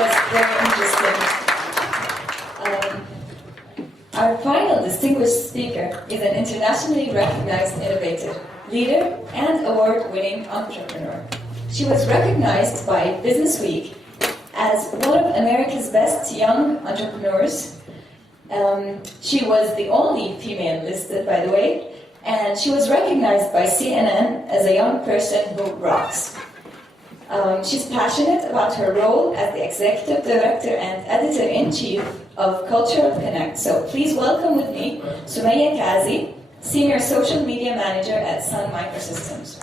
was very interesting. Our final distinguished speaker is an internationally recognized innovator, leader, and award-winning entrepreneur. She was recognized by Business Week as one of America's best young entrepreneurs. She was the only female listed, by the way, and she was recognized by CNN as a young person who rocks. She's passionate about her role as the executive director and editor-in-chief of Cultural Connect. So please welcome with me Sumaya Kazi, senior social media manager at Sun Microsystems.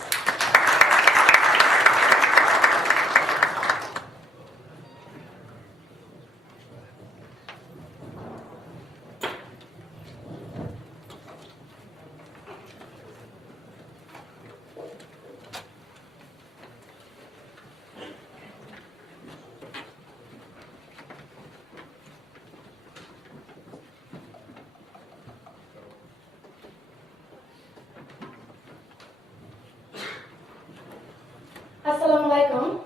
Assalamu alaikum.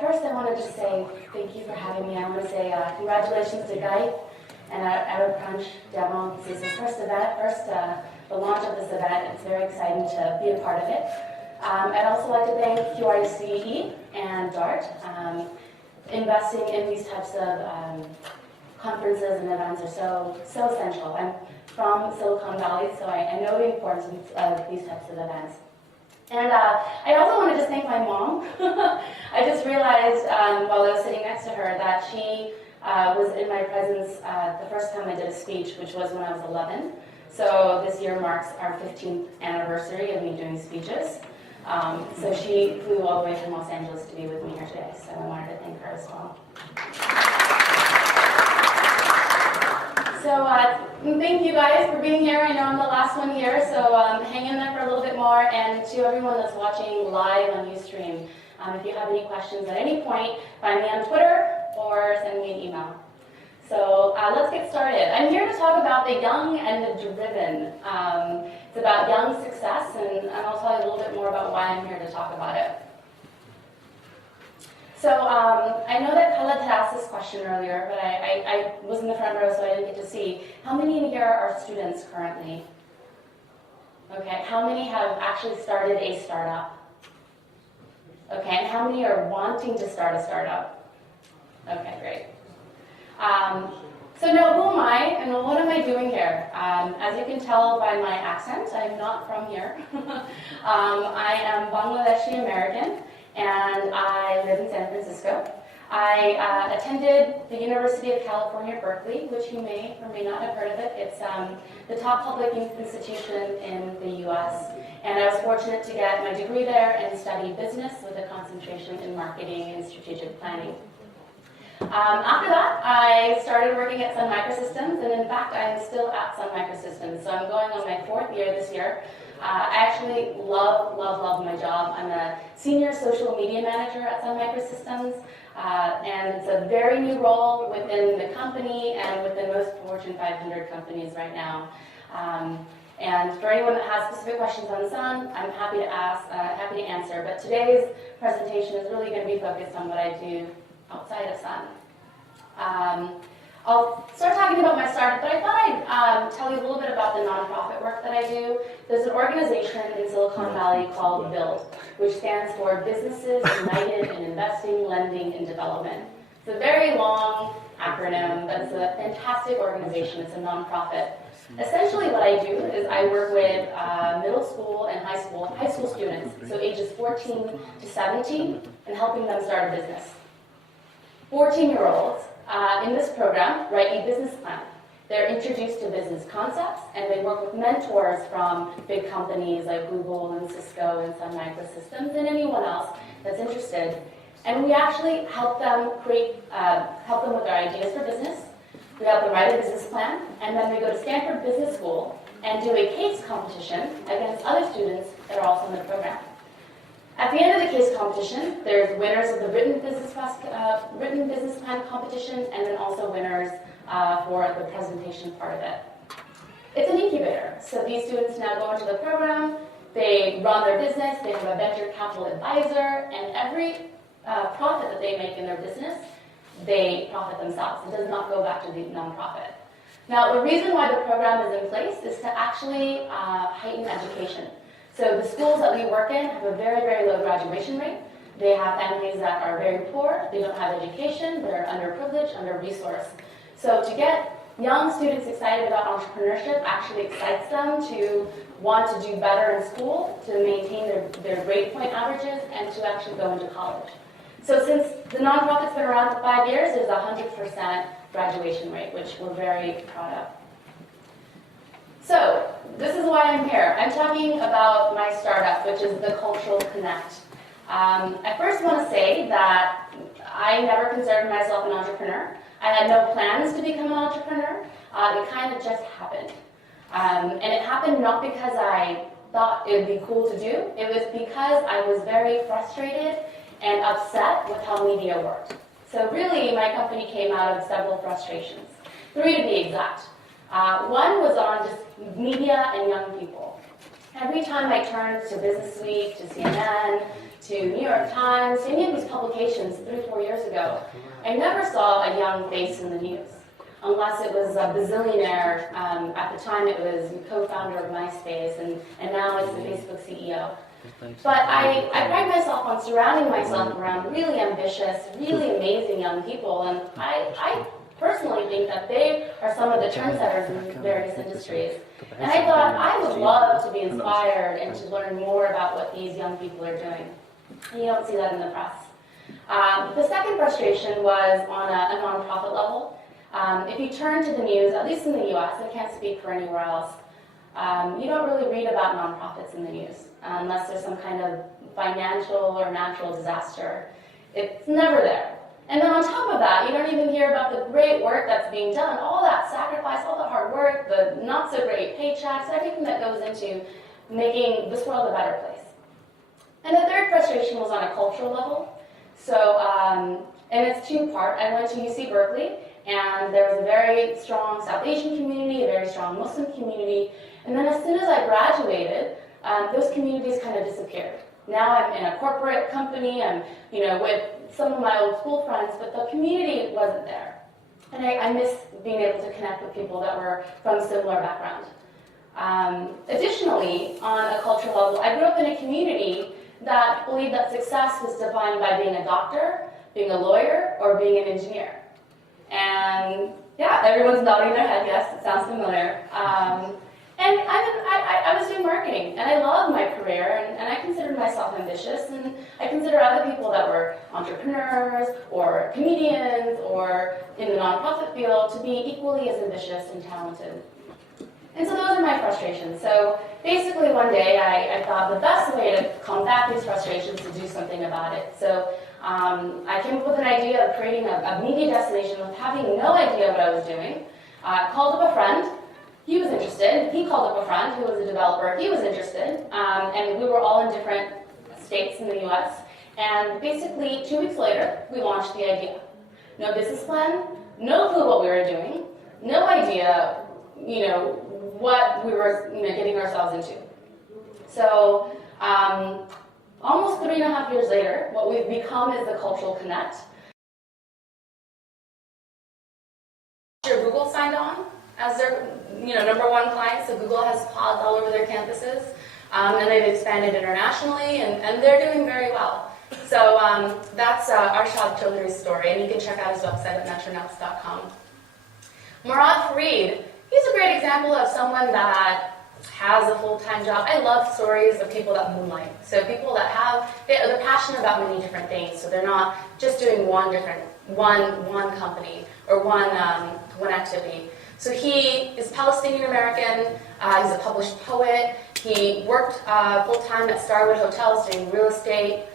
First, I want to just say thank you for having me. I want to say congratulations to Guy and ArabCrunch demo. This is his first event, the launch of this event. It's very exciting to be a part of it. I'd also like to thank QRCE and DART. Investing in these types of conferences and events are so essential. I'm from Silicon Valley, so I know the importance of these types of events. And I also want to just thank my mom. I just realized while I was sitting next to her that she was in my presence the first time I did a speech, which was when I was 11. So this year marks our 15th anniversary of me doing speeches. So she flew all the way from Los Angeles to be with me here today, so I wanted to thank her as well. So thank you guys for being here. I know I'm the last one here, so hang in there for a little bit more. And to everyone that's watching live on Ustream, if you have any questions at any point, find me on Twitter or send me an email. So let's get started. I'm here to talk about the young and the driven. It's about young success, and I'll tell you a little bit more about why I'm here to talk about it. So I know that Khaled had asked this question earlier, but I was in the front row, so I didn't get to see. How many in here are students currently? Okay, how many have actually started a startup? Okay, and how many are wanting to start a startup? Okay, great. So now, who am I, and what am I doing here? As you can tell by my accent, I'm not from here. I am Bangladeshi American, and I live in San Francisco. I attended the University of California, Berkeley, which you may or may not have heard of it. It's the top public institution in the US. And I was fortunate to get my degree there and study business with a concentration in marketing and strategic planning. After that, I started working at Sun Microsystems, and in fact, I am still at Sun Microsystems. So I'm going on my 4th year this year. I actually love my job. I'm a senior social media manager at Sun Microsystems, and it's a very new role within the company and within most Fortune 500 companies right now. And for anyone that has specific questions on Sun, I'm happy to answer. But today's presentation is really going to be focused on what I do outside of Sun. I'll start talking about my startup, but I thought I'd tell you a little bit about the nonprofit work that I do. There's an organization in Silicon Valley called BUILD, which stands for Businesses United in Investing, Lending, and Development. It's a very long acronym, but it's a fantastic organization. It's a nonprofit. Essentially what I do is I work with middle school and high school students, so ages 14 to 17, and helping them start a business. 14-year-olds in this program write a business plan. They're introduced to business concepts, and they work with mentors from big companies like Google and Cisco and Sun Microsystems and anyone else that's interested. And we actually help them help them with their ideas for business. We help them write a business plan, and then we go to Stanford Business School and do a case competition against other students that are also in the program. At the end of the case competition, there's winners of the written business plan competition, and then also winners for the presentation part of it. It's an incubator, so these students now go into the program, they run their business, they have a venture capital advisor, and every profit that they make in their business, they profit themselves. It does not go back to the nonprofit. Now, the reason why the program is in place is to actually heighten education. So the schools that we work in have a very, very low graduation rate. They have families that are very poor, they don't have education, they're underprivileged, under-resourced. So to get young students excited about entrepreneurship actually excites them to want to do better in school, to maintain their grade point averages, and to actually go into college. So since the nonprofit's been around for 5 years, there's a 100% graduation rate, which we're very proud of. So this is why I'm here. I'm talking about my startup, which is the Cultural Connect. I first want to say that I never considered myself an entrepreneur. I had no plans to become an entrepreneur. It kind of just happened. And it happened not because I thought it would be cool to do. It was because I was very frustrated and upset with how media worked. So really, my company came out of several frustrations. 3 to be exact. One was on just media and young people. Every time I turned to Business Week, to CNN, to New York Times, to any of these publications 3 or 4 years ago, I never saw a young face in the news, unless it was a bazillionaire. At the time, it was the co-founder of MySpace, and now it's the Facebook CEO. But I pride myself on surrounding myself around really ambitious, really amazing young people, and I personally think that they are some of the trendsetters in various industries. And I thought I would love to be inspired and to learn more about what these young people are doing. And you don't see that in the press. The second frustration was on a nonprofit level. If you turn to the news, at least in the US, I can't speak for anywhere else, you don't really read about nonprofits in the news unless there's some kind of financial or natural disaster. It's never there. And then on top of that, you don't even hear about the great work that's being done, all that sacrifice, all the hard work, the not so great paychecks, everything that goes into making this world a better place. And the third frustration was on a cultural level. So, and it's 2-part. I went to UC Berkeley, and there was a very strong South Asian community, a very strong Muslim community. And then as soon as I graduated, those communities kind of disappeared. Now I'm in a corporate company, I'm with some of my old school friends, but the community wasn't there. And I miss being able to connect with people that were from a similar background. Additionally, on a cultural level, I grew up in a community that believed that success was defined by being a doctor, being a lawyer, or being an engineer. And yeah, everyone's nodding their head, yes, it sounds familiar. And I was doing marketing, and I loved my career, and I considered myself ambitious, and I consider other people that were entrepreneurs, or comedians, or in the nonprofit field to be equally as ambitious and talented. And so those are my frustrations. So basically one day I thought the best way to combat these frustrations is to do something about it. So I came up with an idea of creating a media destination with having no idea what I was doing. Called up a friend. He was interested. He called up a friend who was a developer. He was interested. And we were all in different states in the US. And basically 2 weeks later, we launched the idea. No business plan, no clue what we were doing, no idea, what we were getting ourselves into. So almost 3.5 years later, what we've become is the Cultural Connect. Google signed on as their #1 client, so Google has pods all over their campuses, and they've expanded internationally, and they're doing very well. So that's Arshad Chaudhry's story, and you can check out his website at metronuts.com. Murad Farid, he's a great example of someone that has a full-time job. I love stories of people that moonlight. So people that they're passionate about many different things. So they're not just doing one company or one activity. So he is Palestinian American. He's a published poet. He worked full-time at Starwood Hotels doing real estate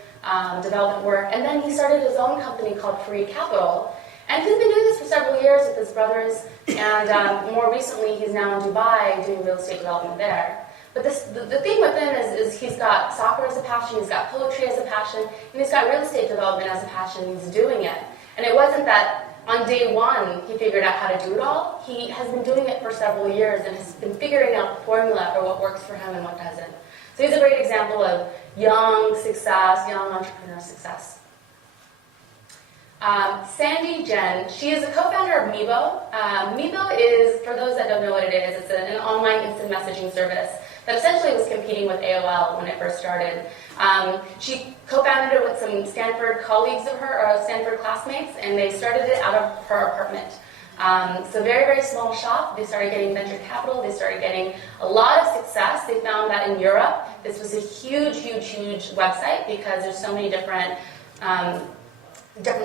development work. And then he started his own company called Farid Capital. And he's been doing this for several years with his brothers, and more recently he's now in Dubai doing real estate development there. But the thing with him is he's got soccer as a passion, he's got poetry as a passion, and he's got real estate development as a passion, and he's doing it. And it wasn't that on day one he figured out how to do it all. He has been doing it for several years and has been figuring out the formula for what works for him and what doesn't. So he's a great example of young success, young entrepreneur success. Sandy Jen, she is a co-founder of Meebo. Meebo is, for those that don't know what it is, it's an online instant messaging service that essentially was competing with AOL when it first started. She co-founded it with some Stanford colleagues of her, or Stanford classmates, and they started it out of her apartment. So very, very small shop. They started getting venture capital. They started getting a lot of success. They found that in Europe, this was a huge, huge, huge website because there's so many different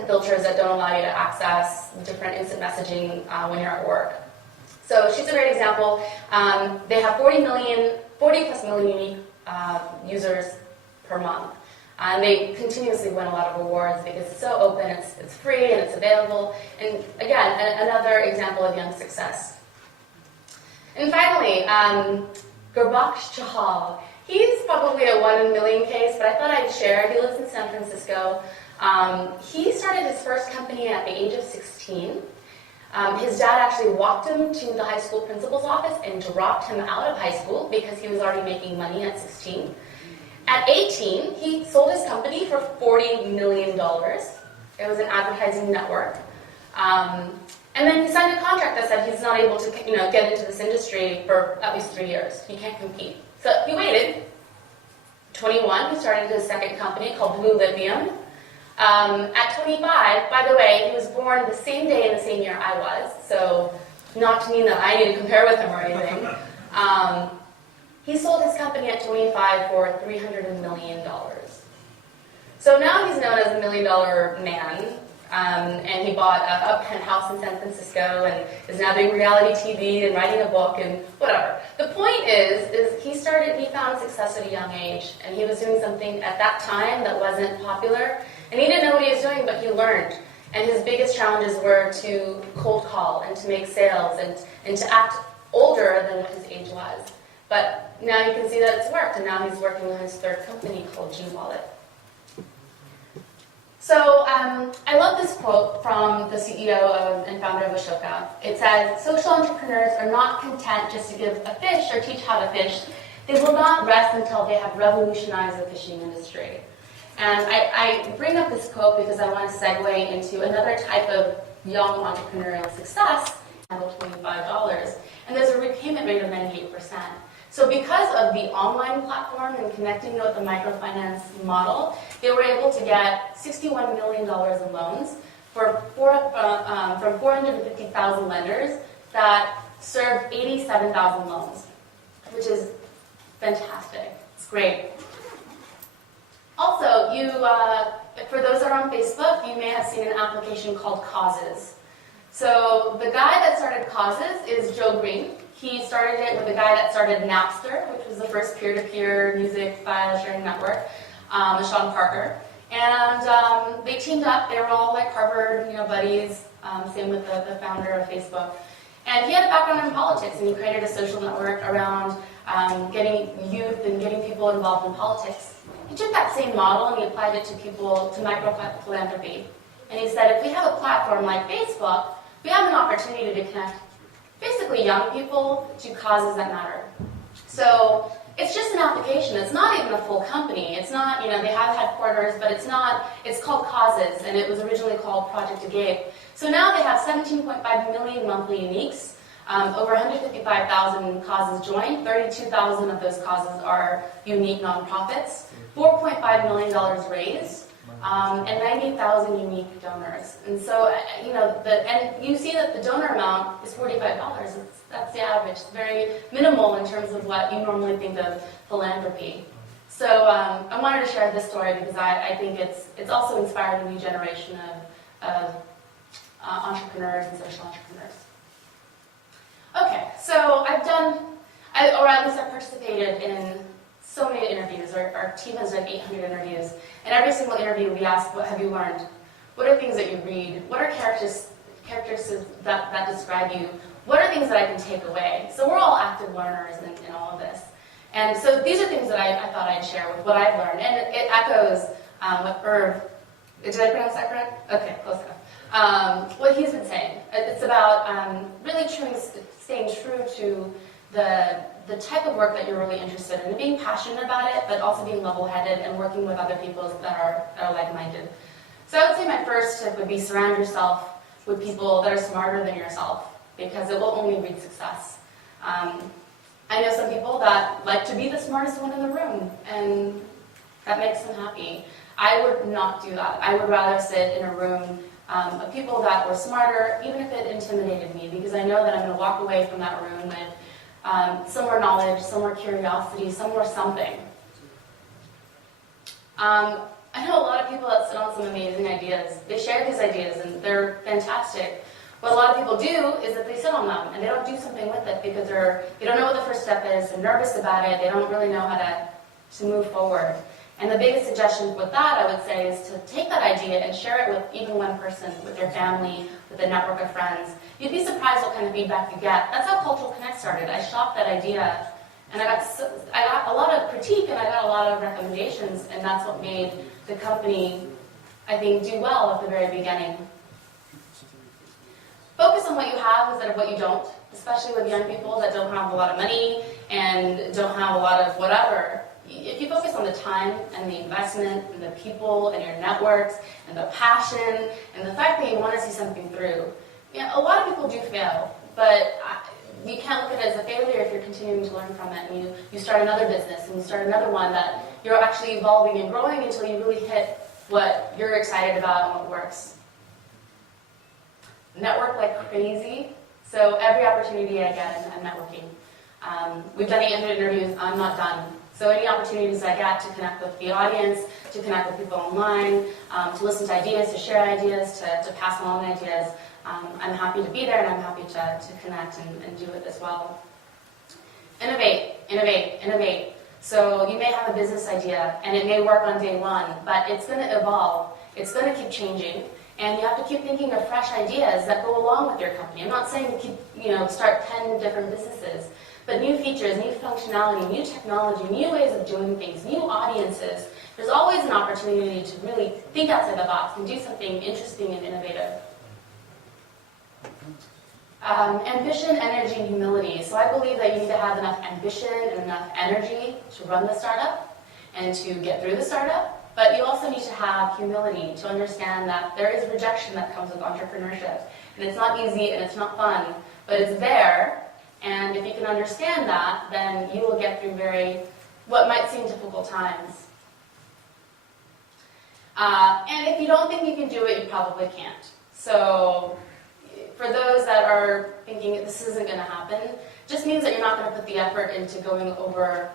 filters that don't allow you to access different instant messaging when you're at work. So she's a great example. They have 40 plus million unique users per month. And they continuously win a lot of awards because it's so open, it's free, and it's available. And again, another example of young success. And finally, Gurbaksh Chahal. He's probably a 1 in a million case, but I thought I'd share. He lives in San Francisco. He started his first company at the age of 16. His dad actually walked him to the high school principal's office and dropped him out of high school because he was already making money at 16. At 18, he sold his company for $40 million. It was an advertising network. And then he signed a contract that said he's not able to get into this industry for at least 3 years. He can't compete. So he waited. 21, he started his second company called Blue Lithium. At 25, by the way, he was born the same day and the same year I was, so not to mean that I need to compare with him or anything. He sold his company at 25 for $300 million. So now he's known as the $1 million man, and he bought a penthouse in San Francisco and is now doing reality TV and writing a book and whatever. The point is he found success at a young age, and he was doing something at that time that wasn't popular, and he didn't know what he was doing, but he learned. And his biggest challenges were to cold call and to make sales and to act older than what his age was. But now you can see that it's worked, and now he's working on his third company called G-Wallet. So I love this quote from the CEO and founder of Ashoka. It says, "Social entrepreneurs are not content just to give a fish or teach how to fish. They will not rest until they have revolutionized the fishing industry." And I bring up this quote because I want to segue into another type of young entrepreneurial success, $25, and there's a repayment rate of 98%. So because of the online platform and connecting with the microfinance model, they were able to get $61 million in loans from 450,000 lenders that served 87,000 loans, which is fantastic. It's great. Also, for those that are on Facebook, you may have seen an application called Causes. So the guy that started Causes is Joe Green. He started it with the guy that started Napster, which was the first peer-to-peer music file sharing network, Sean Parker. And they teamed up. They were all like Harvard, buddies. Same with the founder of Facebook. And he had a background in politics, and he created a social network around getting youth and getting people involved in politics. He took that same model and he applied it to micro-philanthropy. And he said, if we have a platform like Facebook, we have an opportunity to connect basically young people to causes that matter. So it's just an application. It's not even a full company. It's not, they have headquarters, but it's called Causes, and it was originally called Project Agape. So now they have 17.5 million monthly uniques. Over 155,000 causes joined. 32,000 of those causes are unique nonprofits. $4.5 million raised. And 90,000 unique donors. And so, and you see that the donor amount is $45. That's the average. It's very minimal in terms of what you normally think of philanthropy. So I wanted to share this story because I think it's also inspired a new generation of entrepreneurs and social entrepreneurs. Okay, so I've participated in so many interviews. Our team has done 800 interviews. And every single interview we ask, what have you learned? What are things that you read? What are characteristics that describe you? What are things that I can take away? So we're all active learners in all of this. And so these are things that I thought I'd share with what I've learned. And it echoes what Irv, did I pronounce that correct? Okay, close enough. What he's been saying. It's about really staying true to the type of work that you're really interested in, and being passionate about it, but also being level-headed and working with other people that are like-minded. So I would say my first tip would be surround yourself with people that are smarter than yourself, because it will only breed success. I know some people that like to be the smartest one in the room, and that makes them happy. I would not do that. I would rather sit in a room of people that were smarter, even if it intimidated me, because I know that I'm going to walk away from that room with some more knowledge, some more curiosity, some more something. I know a lot of people that sit on some amazing ideas. They share these ideas and they're fantastic. What a lot of people do is that they sit on them and they don't do something with it because they don't know what the first step is, they're nervous about it, they don't really know how to move forward. And the biggest suggestion with that, I would say, is to take that idea and share it with even one person, with your family, with a network of friends. You'd be surprised what kind of feedback you get. That's how Cultural Connect started. I shopped that idea, and I got a lot of critique, and I got a lot of recommendations, and that's what made the company, I think, do well at the very beginning. Focus on what you have instead of what you don't, especially with young people that don't have a lot of money and don't have a lot of whatever. If you focus on the time and the investment and the people and your networks and the passion and the fact that you want to see something through, a lot of people do fail, but you can't look at it as a failure if you're continuing to learn from it, and you start another business and you start another one that you're actually evolving and growing until you really hit what you're excited about and what works. Network like crazy. So every opportunity I get, I'm networking. We've done 800 interviews. I'm not done. So any opportunities I get to connect with the audience, to connect with people online, to listen to ideas, to share ideas, to pass along ideas, I'm happy to be there, and I'm happy to connect and do it as well. Innovate, innovate, innovate. So you may have a business idea, and it may work on day one, but it's going to evolve. It's going to keep changing, and you have to keep thinking of fresh ideas that go along with your company. I'm not saying start 10 different businesses, but new features, new functionality, new technology, new ways of doing things, new audiences. There's always an opportunity to really think outside the box and do something interesting and innovative. Ambition, energy, and humility. So I believe that you need to have enough ambition and enough energy to run the startup and to get through the startup, but you also need to have humility to understand that there is rejection that comes with entrepreneurship. And it's not easy and it's not fun, but it's there, and if you can understand that, then you will get through what might seem difficult times. And if you don't think you can do it, you probably can't. So for those that are thinking this isn't going to happen, just means that you're not going to put the effort into going over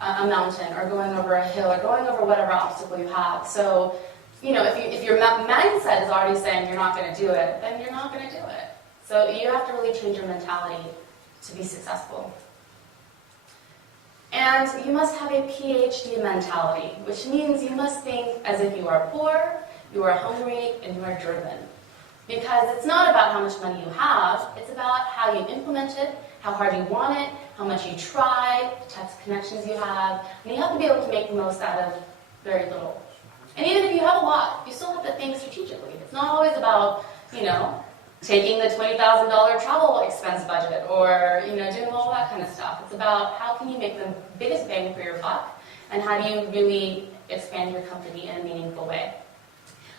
a mountain or going over a hill or going over whatever obstacle you have. So, if your mindset is already saying you're not going to do it, then you're not going to do it. So you have to really change your mentality to be successful. And you must have a PhD mentality, which means you must think as if you are poor, you are hungry, and you are driven. Because it's not about how much money you have, it's about how you implement it, how hard you want it, how much you try, the types of connections you have, and you have to be able to make the most out of very little. And even if you have a lot, you still have to think strategically. It's not always about, taking the $20,000 travel expense budget or, doing all that kind of stuff. It's about how can you make the biggest bang for your buck, and how do you really expand your company in a meaningful way.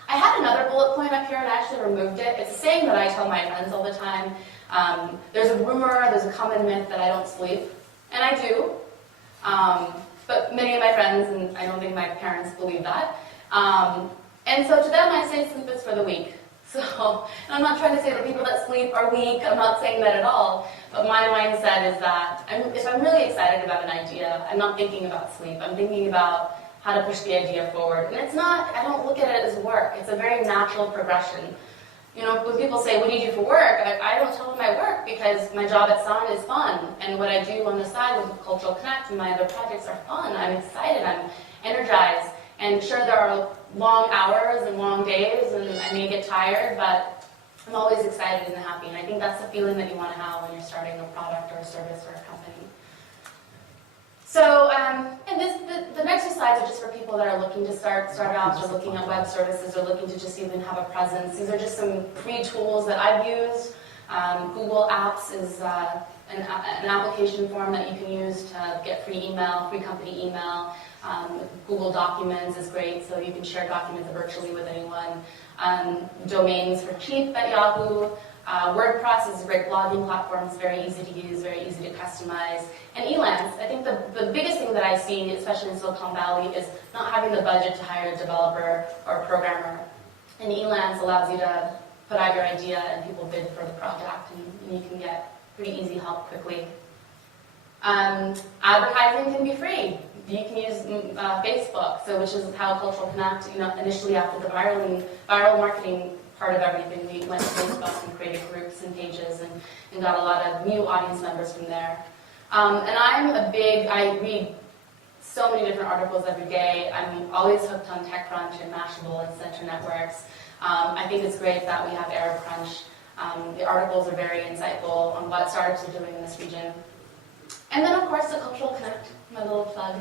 I had another bullet point up here, and I actually removed it. It's a saying that I tell my friends all the time. There's a rumor, there's a common myth that I don't sleep, and I do. But many of my friends, and I don't think my parents believe that. And so to them, I say sleep is for the weak. So, and I'm not trying to say that people that sleep are weak. I'm not saying that at all. But my mindset is that if I'm really excited about an idea, I'm not thinking about sleep. I'm thinking about how to push the idea forward. And I don't look at it as work. It's a very natural progression. When people say, what do you do for work? I don't tell them I work because my job at Sun is fun. And what I do on the side with Cultural Connect and my other projects are fun. I'm excited. I'm energized. And sure, there are long hours and long days, and I may get tired, but I'm always excited and happy. And I think that's the feeling that you want to have when you're starting a product or a service or a company. So, and the next two slides are just for people that are looking to startups or looking at web services or looking to just even have a presence. These are just some free tools that I've used. Google Apps is an application form that you can use to get free email, free company email. Google Documents is great, so you can share documents virtually with anyone. Domains for cheap at Yahoo. WordPress is a great blogging platform. It's very easy to use, very easy to customize. And Elance, I think the biggest thing that I see, especially in Silicon Valley, is not having the budget to hire a developer or a programmer. And Elance allows you to put out your idea and people bid for the project, and you can get pretty easy help quickly. Advertising can be free. You can use Facebook, which is how Cultural Connect, initially after the viral marketing part of everything, we went to Facebook and created groups and pages and got a lot of new audience members from there. And I read so many different articles every day. I'm always hooked on TechCrunch and Mashable and Center Networks. I think it's great that we have ArabCrunch. The articles are very insightful on what startups are doing in this region. And then, of course, the Cultural Connect, my little plug.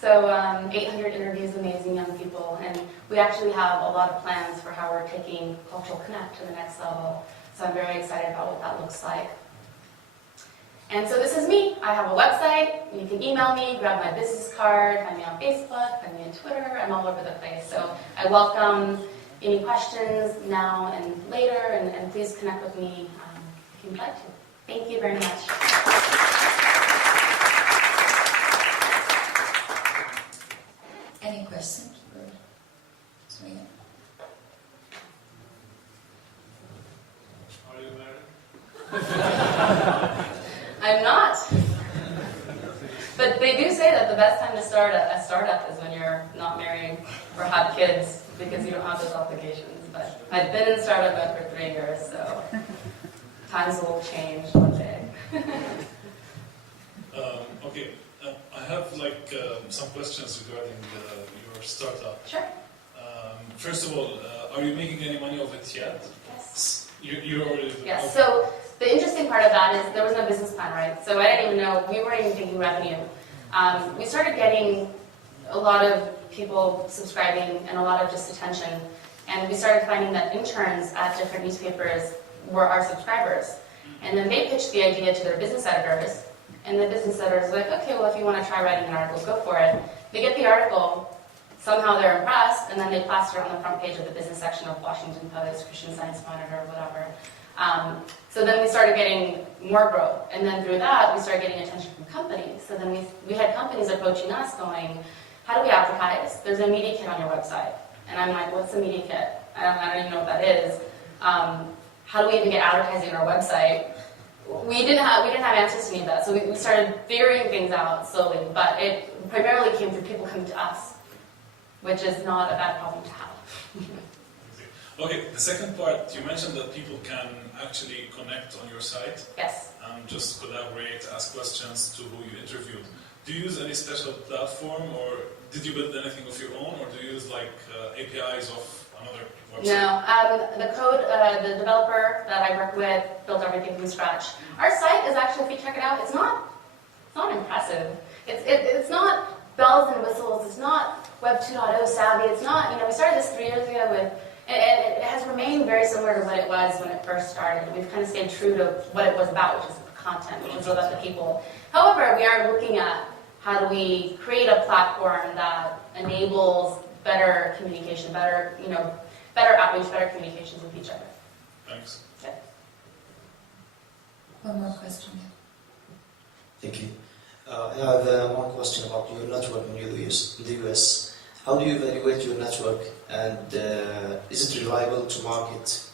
So 800 interviews amazing young people, and we actually have a lot of plans for how we're taking Cultural Connect to the next level. So I'm very excited about what that looks like. And so this is me. I have a website. You can email me, grab my business card, find me on Facebook, find me on Twitter. I'm all over the place. So I welcome any questions now and later, and please connect with me if you'd like to. Thank you very much. Any questions for Sumaya? Are you married? I'm not. But they do say that the best time to start a startup is when you're not married or have kids, because you don't have those obligations. But I've been in startup mode for 3 years, so times will change one day. Okay, I have some questions regarding your startup. Sure. First of all, are you making any money of it yet? Yes. You're already... Yes. Okay. So the interesting part of that is there was no business plan, right? So I didn't even know, we weren't even thinking revenue. We started getting a lot of people subscribing and a lot of just attention. And we started finding that interns at different newspapers were our subscribers. And then they pitched the idea to their business editors. And the business editors were like, okay, well, if you want to try writing an article, go for it. They get the article, somehow they're impressed, and then they plaster it on the front page of the business section of Washington Post, Christian Science Monitor, whatever. So then we started getting more growth. And then through that, we started getting attention from companies. So then we had companies approaching us going, how do we advertise? There's a media kit on your website. And I'm like, what's a media kit? I don't even know what that is. How do we even get advertising on our website? We didn't have answers to any of that. So we started figuring things out slowly. But it primarily came through people coming to us, which is not a bad problem to have. Okay, the second part, you mentioned that people can actually connect on your site. Yes. Just collaborate, ask questions to who you interviewed. Do you use any special platform, or did you build anything of your own, or do you use APIs of another website? No, the developer that I work with built everything from scratch. Our site is actually, if you check it out, it's not impressive. It's not bells and whistles. It's not Web 2.0 savvy. It's not, we started this 3 years ago with, it has remained very similar to what it was when it first started. We've kind of stayed true to what it was about, which is content, which is about the people. However, we are looking at how do we create a platform that enables better communication, better outreach, better communications with each other. Thanks. Okay. One more question. Thank you. I have one question about your network in the US. How do you evaluate your network, and is it reliable to market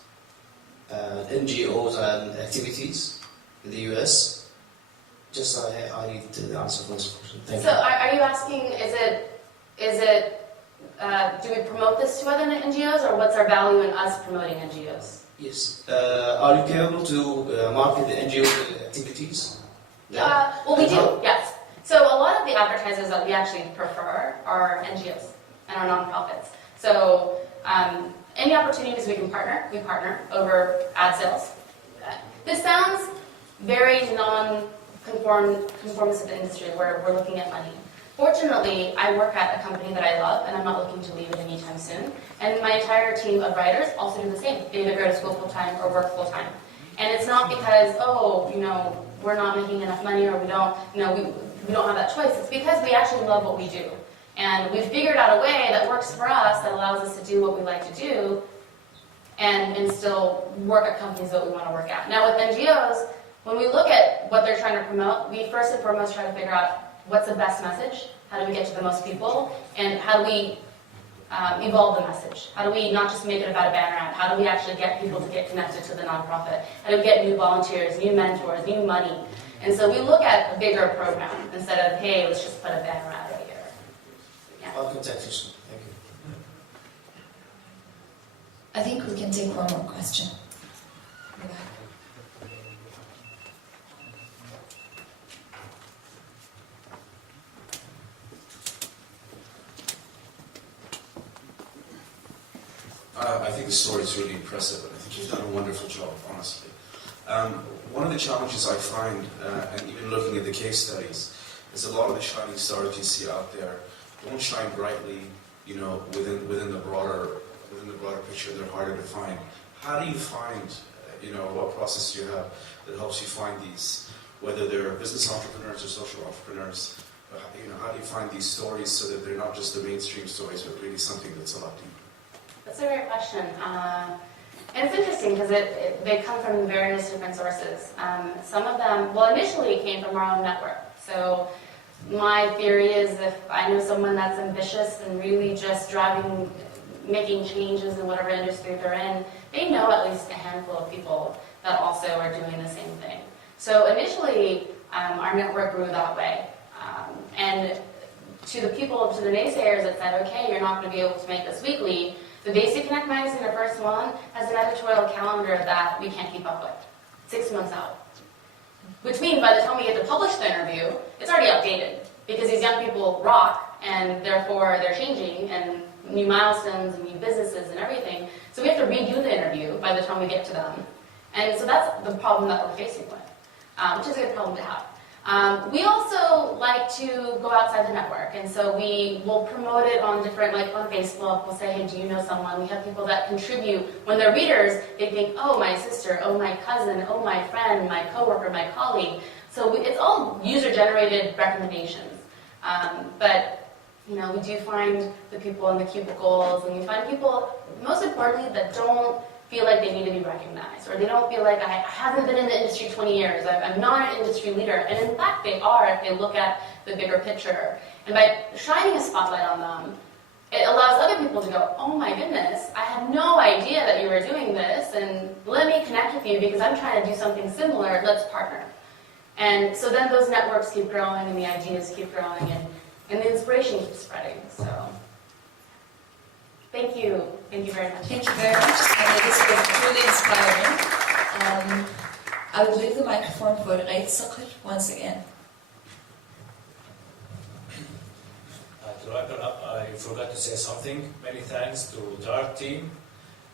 NGOs and activities in the US? Just I need the answer for this question. Thank you. So are you asking, do we promote this to other NGOs, or what's our value in us promoting NGOs? Yes. Are you capable to market the NGO activities? Well, we do, yes. So a lot of the advertisers that we actually prefer are NGOs and are nonprofits. So any opportunities we can partner, we partner over ad sales. This sounds very conformist of the industry where we're looking at money. Fortunately, I work at a company that I love, and I'm not looking to leave it anytime soon. And my entire team of writers also do the same. They either go to school full-time or work full-time. And it's not because, we're not making enough money, or we don't have that choice. It's because we actually love what we do. And we've figured out a way that works for us, that allows us to do what we like to do, and still work at companies that we want to work at. Now with NGOs, when we look at what they're trying to promote, we first and foremost try to figure out what's the best message, how do we get to the most people, and how do we evolve the message? How do we not just make it about a banner ad? How do we actually get people to get connected to the nonprofit? How do we get new volunteers, new mentors, new money? And so we look at a bigger program instead of, hey, let's just put a banner ad right here. Yeah. I'll contact you soon. Thank you. I think we can take one more question. I think the story is really impressive, and I think you've done a wonderful job, honestly. One of the challenges I find, and even looking at the case studies, is a lot of the shining stars you see out there don't shine brightly, within the broader picture. They're harder to find. How do you find, what process do you have that helps you find these, whether they're business entrepreneurs or social entrepreneurs? How do you find these stories so that they're not just the mainstream stories, but really something that's a lot deeper? That's a great question. And it's interesting because they come from various different sources. Some of them, initially came from our own network. So my theory is if I know someone that's ambitious and really just making changes in whatever industry they're in, they know at least a handful of people that also are doing the same thing. So initially, our network grew that way. And to the naysayers that said, okay, you're not going to be able to make this weekly, the Basic Connect magazine, the first one, has an editorial calendar that we can't keep up with, 6 months out. Which means by the time we get to publish the interview, it's already outdated, because these young people rock, and therefore they're changing, and new milestones, and new businesses, and everything. So we have to redo the interview by the time we get to them. And so that's the problem that we're facing with, which is a good problem to have. We also like to go outside the network, and so we will promote it on different, like on Facebook, we'll say, hey, do you know someone? We have people that contribute. When they're readers, they think, oh, my sister, oh, my cousin, oh, my friend, my coworker, my colleague. So it's all user-generated recommendations. But, we do find the people in the cubicles, and we find people, most importantly, that don't feel like they need to be recognized, or they don't feel like, I haven't been in the industry 20 years, I'm not an industry leader. And in fact, they are if they look at the bigger picture. And by shining a spotlight on them, it allows other people to go, oh my goodness, I had no idea that you were doing this, and let me connect with you because I'm trying to do something similar, let's partner. And so then those networks keep growing, and the ideas keep growing, and the inspiration keeps spreading. So thank you. Thank you very much. Thank you very much. This was truly inspiring. I will leave the microphone for Raid Sakr once again. To wrap it up, I forgot to say something. Many thanks to the art team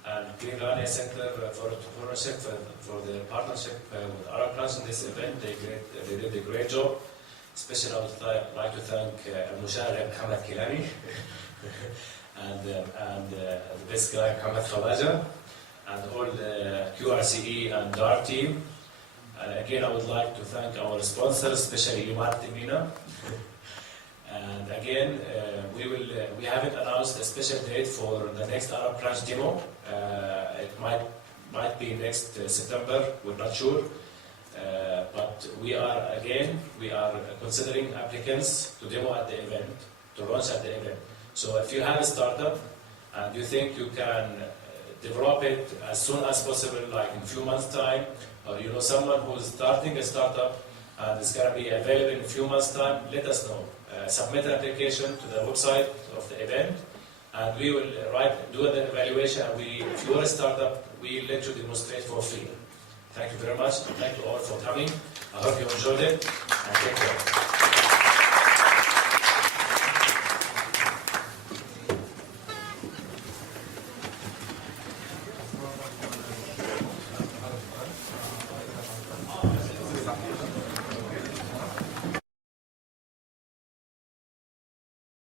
and Green Rania Center for entrepreneurship, for the partnership with ArabCrunch in this event. They did a great job. Especially I would like to thank Al-Musharrif Mohammed Kilani and the best guy Mohammed Khawaja, and all the QRCE and DAR team. And again, I would like to thank our sponsors, especially Umar Timina. And again, we haven't announced a special date for the next ArabCrunch demo. It might be next September, we're not sure. But we are considering applicants to demo at the event, to launch at the event. So if you have a startup and you think you can develop it as soon as possible, like in a few months' time, or you know someone who's starting a startup and it's going to be available in a few months' time, let us know. Submit an application to the website of the event, and we will do an evaluation. And if you are a startup, we let you demonstrate for free. Thank you very much, and thank you all for coming. I hope you enjoyed it, and take care.